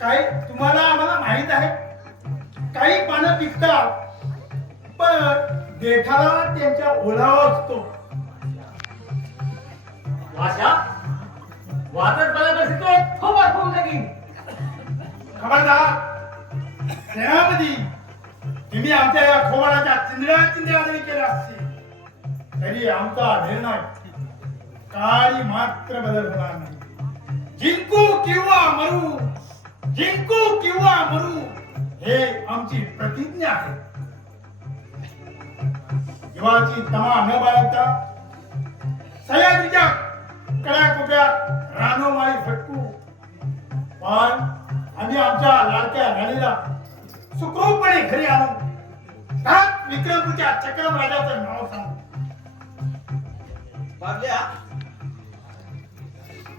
काही तुम्हाला आम्हाला माहित आहे, काही पानं पिकतात पण देठाला त्यांच्या ओलावा असतो. वाजा वाजत मला तर तिथे थोबाड फोडून टाकीन. खबरदार सेनापती, तुम्ही आमच्या या खोबाडाच्या चिंध्या जरी केल्या असतील तरी आमचा निर्णय काळी मात्र बदल होणार नाही. जिंकू किंवा मरू, जिंकू किंवा मरू हे आमची प्रतिज्ञा आहे. जीवाची तमा न बाळगता सह्याद्रीच्या कड्याकोट्यात रानोमाळी फटकू, पण आम्ही आमच्या लाडक्या राणीला सुखरूपपणे घरी आणू. त्यात विक्रमपूरच्या चक्रम राजाचं नाव सांगू. बाबल्या,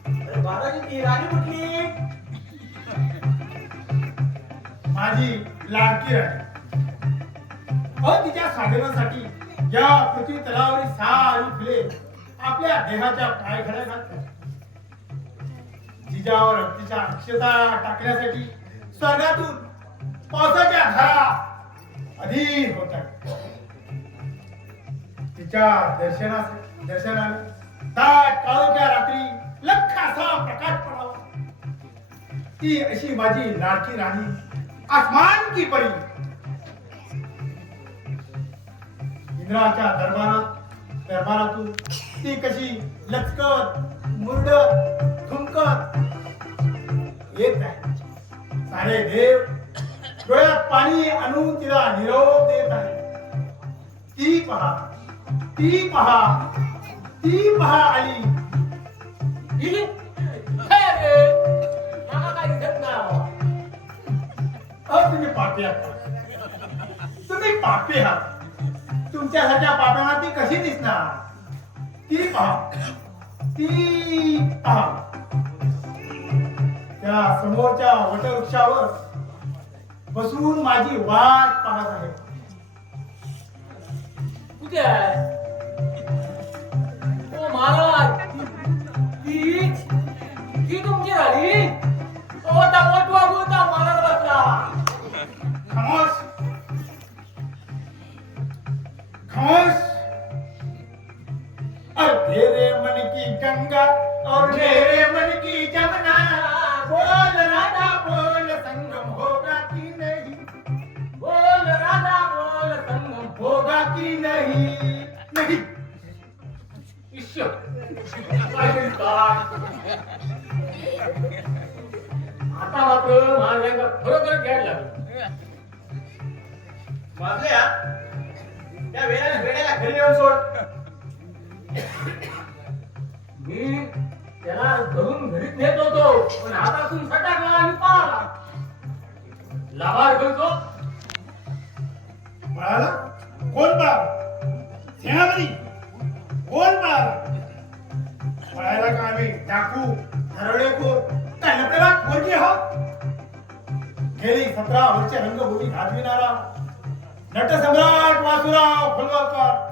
अरे बाबाजी ती राणी कुठली? माझी लाडकी राणी. अहो तिच्या साधनासाठी या पृथ्वी तलावरील सारी फुले आपल्या देहाच्या पायघड्या घालतात. जिजावर अग्नीच्या अक्षता टाकण्यासाठी स्वर्गातून पावसाच्या धारा अधीर होतात. तिच्या दर्शनाने दाट काळोख्या रात्री लख असा प्रकाश पडावा. ती अशी माझी लाडकी राणी, आसमान की परी. इंद्राच्या दरबारातून ती कशी लचकत मुरडत थुंकत येत आहे. सारे देव डोळ्यात पाणी आणून तिला निरोप देत आहे. ती पहा, ती पहा, ती पहा आली. गेली? काय रे? मला काय दिसत नाही. तुम्ही पापी आहात, तुम्ही पापी आहात. तुमच्यासारख्या पाप्यांना ती कशी दिसणार? ती पहा, ती पहा. त्या समोरच्या वटवृक्षावर बसून माझी वाट पाहत आहे. कुठे आहे? ओ महाराज, ती तुमची झाली. ओ टावट वागवता महाराज बसला. खामोश, खामोश. और तेरे मन की गंगा और मेरे मन की जमुना, बोल राधा बोल, संगम होगा कि नहीं? बोल राधा बोल, संगम होगा कि नहीं? नहीं. ईश्वर. काय तरी काय. आता मात्र महाराजांना खरोखर घ्यायला लागलं. बाजल्या त्या वेळेला घरी येऊन सोड. मी त्याला धरून घरीच नेत होतो, पण हातातून सटाकला आणि पाळला. लाभार करतो. पळाला? कोण पळाला? सेनापती कोण पळाला? पळायला का आम्ही डाकू, दरोडेखोर, काय नकळत पोरगी आहोत? गेली 17 वर्ष रंगभूमी गाजविणारा नटसम्राट वासुराव खोलवरकर.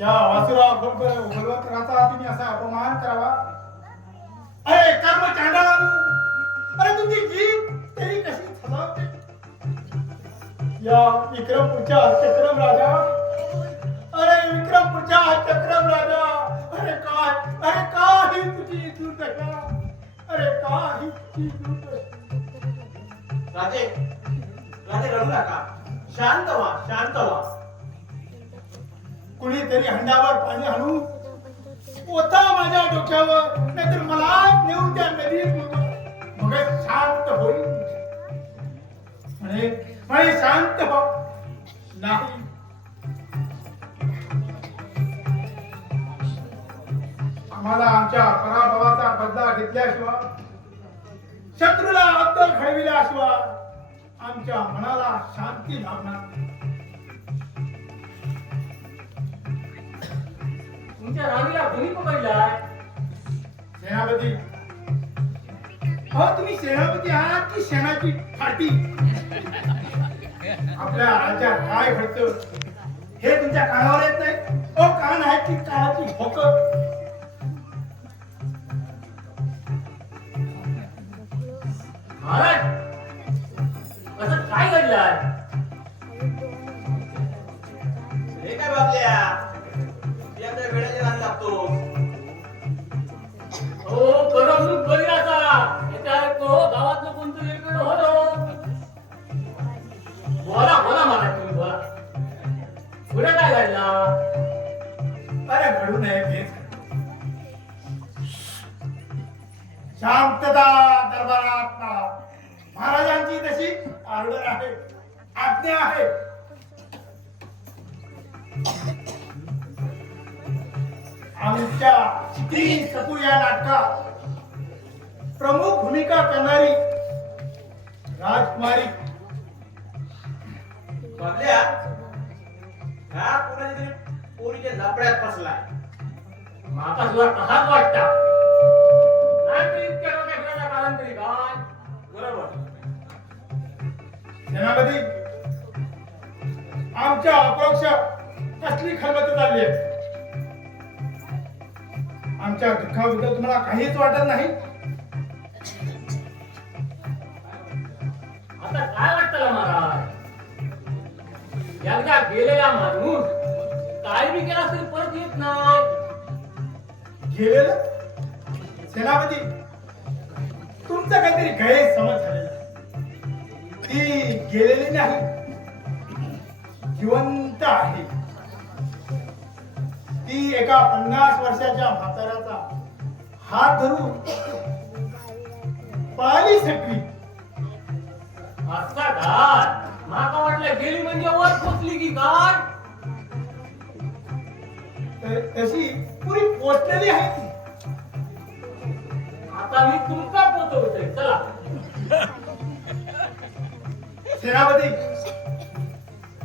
या वासुराव खोलवरकराचा तुम्ही असा अपमान करावा? अरे कर्म चांडाळानू, अरे तुमची जीभ तरी कशी थलावते? या विक्रमपूरच्या चक्रम राजा, अरे विक्रमपूरच्या चक्रम राजा, अरे काही तुझी दुर्दशा, अरे काही तुझी दुर्दशा. राजे राजे रडू नका. शांत व्हा, शांत व्हा. कुणीतरी हंडावर पाणी आणू ओता माझ्या डोक्यावर, नाहीतर मला नेऊन त्या नदीत मग शांत होईल. म्हणे शांत हो. नाही, आम्हाला आमच्या पराभवाचा बदला घेतल्याशिवाय, शत्रूला अद्दल घडविल्याशिवाय आमच्या मनाला शांती लाभणार नाही. तुमच्या राणीला कोणी पकडलाय? सेनापती, तुम्ही सेनापती आहात की सेनाची फाटी? आपल्या राज्यात काय घडतं हे तुमच्या कानावर येत नाही? कान आहेत की कानाची भोकं? महाराज, असं काय घडलंय? हे काय बाबल्या त्या वेळेला जाण लागतो. हो करमणूक बरी आता. येत्या तो गावातलं कोणतरी इकडे होतो. बोला बोला महाराज, तुम्ही बोला. पुढे काय घडला? अरे घडू नये तेच. शांतता दरबारात. महाराजांची तशी ऑर्डर आहे, आज्ञा आहे. आमच्या स्त्री सपू या नाटकात प्रमुख भूमिका करणारी राजकुमारी बाबल्या हा कोणाच्या तरी पोरीच्या लपड्यात फसलाय. माका सुद्धा तसाच वाटता. नाहीतर इतक्या डोक्या फिरायला कारण तरी काय? बरोबर. सेनापती, आमच्या अपरोक्ष कसली खलबत चालली आहे? आमच्या दुःखाबद्दल तुम्हाला काहीच वाटत नाही? आता काय वाटतं महाराज? एकदा गेलेला माणूस काय बी केला तरी परत येत नाही. गेलेलं? सेनापती, तुमचं काहीतरी गैरसमज झालेला आहे. ती गेलेली नाही, जिवंत आहे. ती एका 50 वर्षाच्या म्हाताऱ्याचा हात धरून पळाली सटवी. असा काय माका वाटलं गेली म्हणजे वर पोचली की काय. तशी पुरी पोचलेली आहे ती. आता मी तुमका पोचवतोय चला. सेनापती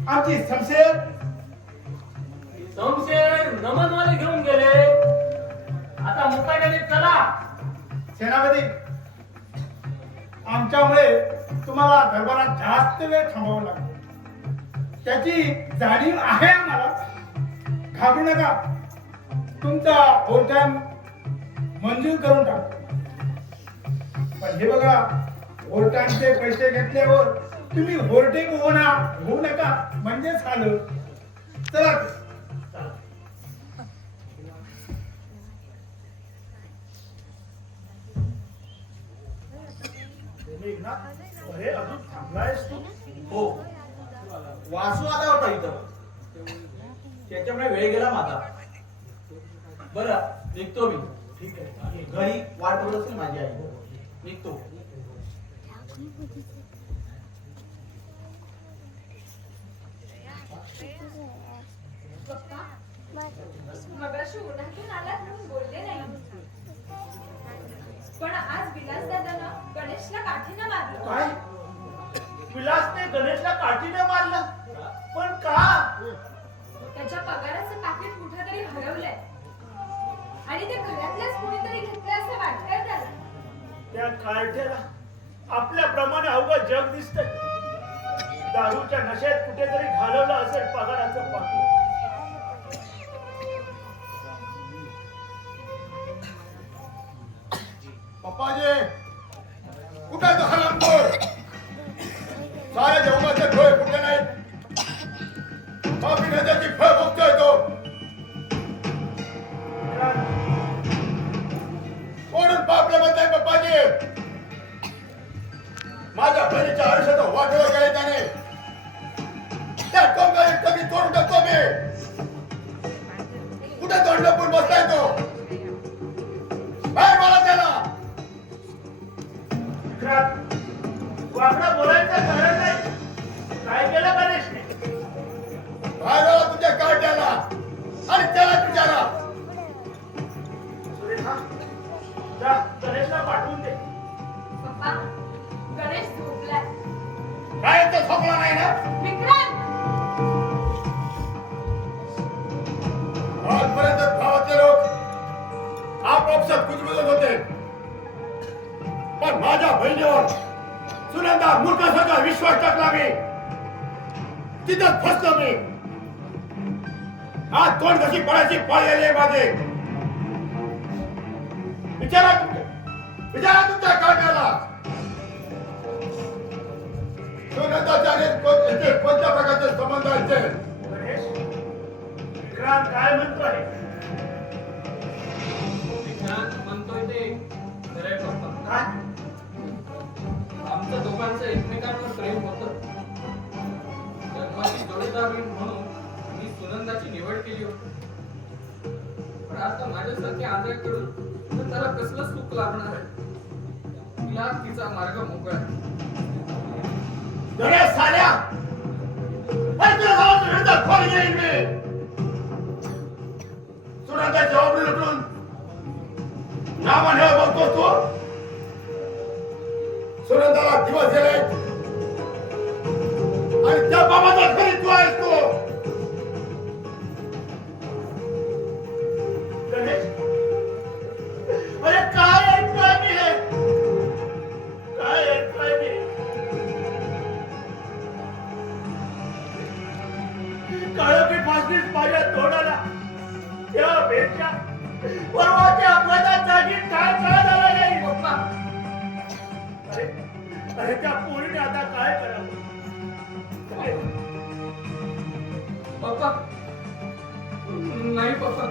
आमची शमशेर शमशेर नमनवाले घेऊन गेले. आता मुकाट्याने चला. सेनापती आमच्यामुळे तुम्हाला दरबारात जास्त वेळ थांबावं लागतं. त्याची जाणीव आहे आम्हाला. घाबरू नका. तुमचा ओव्हरटाईम मंजूर करून टाकतो. पण हे बघा ओव्हरटाईमचे पैसे घेतल्यावर तुम्ही ओव्हरटेक होऊ नका म्हणजे झालं. चला अरे अजून थांबलायस तू. हो वासू आला होता इथं, त्याच्यामुळे वेळ गेला माझा. बरं निघतो मी. ठीक आहे. घरी वाट बघत असेल माझी आई. निघतो. पप्पा मगाशी उन्हातून आलात म्हणून बोलले नाही. पण आज विलास दादानं गणेशला काठीनं मारलं. काय विलासने गणेशला काठीने मारलं? पण का? त्याच्या पगाराचं पाकिट कुठेतरी हरवलंय आणि ते घरातल्याच कुणीतरी घेतलंय असं वाटतंय त्याला. त्या कार्ट्याला आपल्याप्रमाणे अवघं जग दिसतंय. दारूच्या नशेत कुठेतरी घालवलं असेल पगाराचं पाकिट. पप्पाजी कुठे तो हरामखोर? साऱ्या जेवणाचे डोळे कुठे नाहीत. माफी नद्याची फळ भोगतोय तो. कोणून पापले म्हणताय पप्पाजी? माझ्या बहिणीच्या आयुष्याचं वाटोळं केलं त्याने. त्या टोंगाने कमी तोडून टाकतो मी. कुठे तोंड लपून बसलाय तो? बाहेर मला त्याला. वाकडं बोलायचं कारण नाही. काय केलं गणेशने? बाहेर आला तुझ्या कार्ट्याला आणि त्याला विचारा. सुरेखा जा गणेशला पाठवून दे. पप्पा गणेश झोपलाय. काय तो झोपला नाही ना? विक्रांत आजपर्यंत गावातले लोक आपापसात कुजबुजत होते. पण माझ्या बहिणीवर सुनंदा मूर्खासारखा विश्वास टाकला मी. तिथंच फसलो मी. आज तोंड कशी पडायची पाळलेली आहे माझे. विचारा तुमच्या काट्याला. सुनंदाच्या आणि कोणत्या प्रकारचे संबंध आहेत ते? गणेश विक्रांत काय म्हणतोय? विक्रांत म्हणतोय ते खरंय पप्पा. काय? आमचं दोघांचं एकमेकांवर प्रेम होतं. जन्माची जोडीदार म्हणून मी सुनंदाची निवड केली होती. पण आता माझ्यासारख्या आंध्राकडून तर त्याला कसलं सुख लाभणार आहे. तिला तिचा मार्ग मोकळा आहे. गणेश साल्या तुझ्या गावात विरोधात खोल येईल मी. सुनंदाची ओबरी लुटून नावाने बघतो तू. सुनंदाला दिवस गेले आणि त्या बाबाचा घरी तू आहेस तू. गणेश अरे काय ऐकतोय मी हे? काय ऐकतोय मी? काळोखी फासलीच माझ्या तोंडाला. त्या भेटच्या परवाच्या अपघातात जागी काय झालं नाही पप्पा. अरे अरे त्या पोरीने आता काय करावं? काय? पप्पा नाही पप्पा,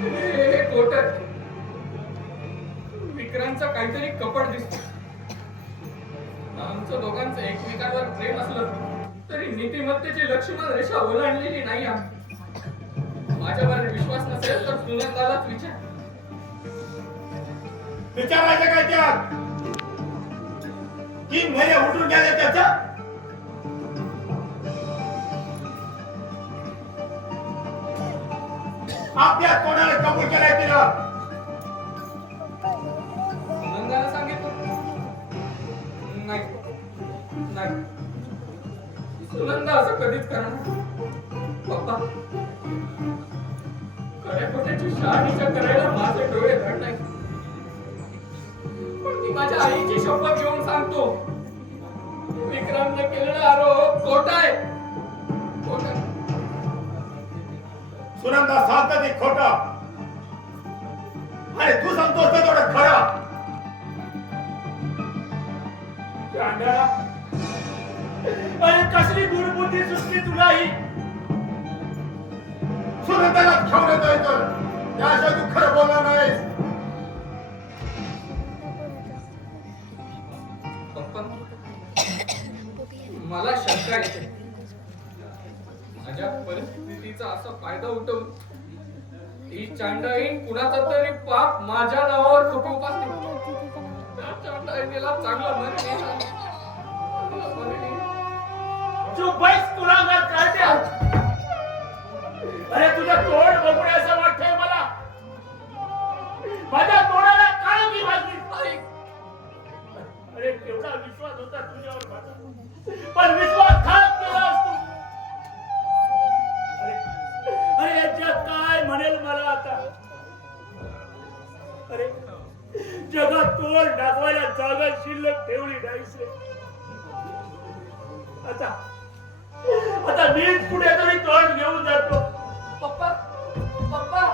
हे खोट आहे. विक्रांतचा काहीतरी कपट दिसतो. आमचं दोघांचं एकमेकांवर प्रेम असलं तरी नीतिमत्तेची लक्ष्मण रेषा ओलांडलेली नाही आम्ही. माझ्यावर विश्वास नसेल तर सुनंदालाच विचार. विचारायचं काय त्यात? 3 महिने उठून गेले त्याचं. आपल्या तोंडाने कबूल केलाय तिला. सुनंदाला सांगितलं नाही नाही सुनंदा असं कधीच करणार पप्पा कडेकोट्याची शहाणीच्या करायला माझे डोळे धड नाही पण ती माझ्या आईची शपथ घेऊन सांगतो विक्रमने केलेला आरोप खोटा आहे खोटा आहे. सुनंदा सांगतात ते खोटं आणि तू सांगतोस ते थोडं खरं. गांड्या अरे कसली गुणबुद्धी सुचली तुला ही सुनंदाला घेऊन येतोय तर त्याशिवाय तू खरं बोलणार नाहीस. पप्पा मला शंका येते माझ्या परिस्थितीचा असा फायदा उठवून ही चांडाईन कुणाचा तरी पाप माझ्या नावावर खपवत असते. त्या चांडाईनीला चांगलं मरण तू बैस तुला काढते. अरे तुझं तोंड बघून असं वाटतंय मला माझ्या तोंडाला काळोखी वाजली. अरे केवढा विश्वास होता तुझ्यावर माझा पण विश्वासघात केलास तू. अरे याच्यात काय म्हणेल मला आता. अरे जगात तोड दाखवायला जागा शिल्लक ठेवली नाहीस रे. आता मीच पुढे तरी तोंड घेऊन जातो. पप्पा पप्पा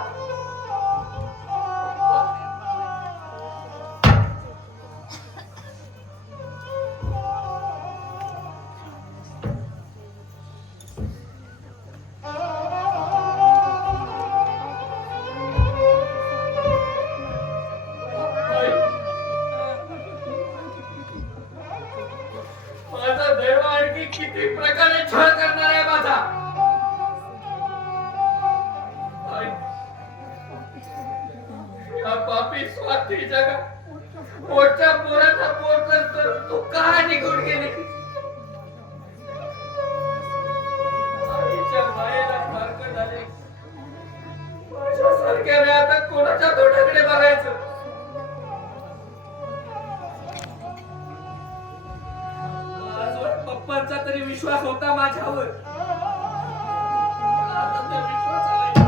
माझा दैव आणखी किती प्रकारे छळ करणार आहे माझा. या पापी स्वार्थी जगात पोटच्या पोराचा पोट करतो तू का निघून गेली. आईच्या मायेला फारकत झाले माझ्यासारख्याने आता कोणाच्या तोंडाकडे बघायचं. पप्पांचा तरी विश्वास होता माझ्यावर आता त्या विश्वासाला